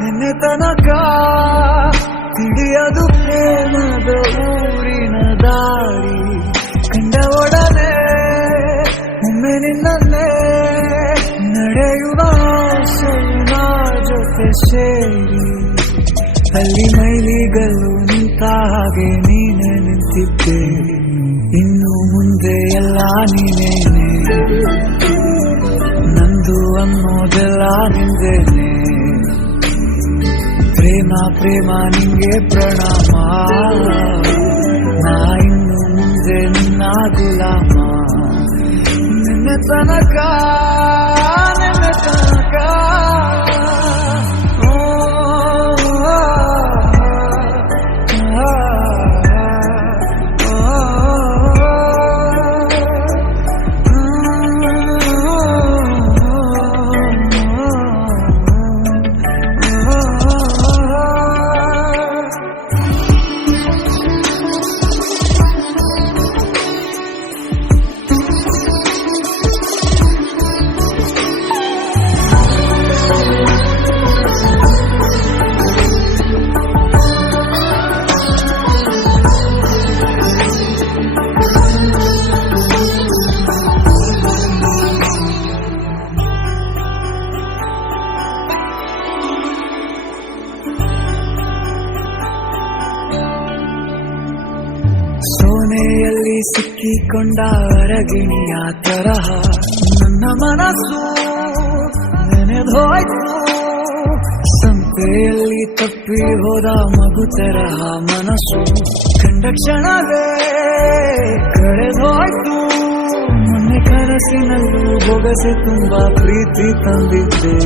ನಿನ್ನೆ ತನಕ ತಿಳಿಯದು ಪ್ರೇಮದ ಊರಿನ ದಾರಿ ಕಂಡ ಒಡನೆ ಒಮ್ಮೆ ನಿನ್ನೇ ನಡೆಯುವ ಆಸೆಯ ಜೊತೆ ಸೇರಿ ಅಲ್ಲಿ ಮೈಲಿಗಲ್ಲು ನಿಂತ ಹಾಗೆ ನೀನೆ ನಿಂತಿದ್ದೆ ಇನ್ನು ಮುಂದೆ ಎಲ್ಲ ನೀನೇನೆ ನಂದು ಅನ್ನೋದೆಲ್ಲ ನಿಂದೇನೆ ಪ್ರೇಮ ಪ್ರೇಮ ನಿಂಗೆ ಪ್ರಣಾಮ ನಾ ಇನ್ನು ಮುಂದೆ ನಿನ್ನ ಗುಲಾಮ ನಿನ್ನೆ ತನಕ ಸೋನೆಯಲ್ಲಿ ಸಿಕ್ಕಿಕೊಂಡ ಅರಗಿಣಿಯ ತರಹ ನನ್ನ ಮನಸ್ಸು ನೆನೆದೋಯ್ತು ಸಂತೆಯಲ್ಲಿ ತಪ್ಪಿ ಹೋದ ಮಗು ತರಹ ಮನಸ್ಸು ಕಂಡ ಕ್ಷಣವೇ ಕಳೆದೋಯ್ತು ಮೊನ್ನೆ ಕನಸಿನಲ್ಲೂ ಬೊಗಸೆ ತುಂಬಾ ಪ್ರೀತಿ ತಂದಿದ್ದೆ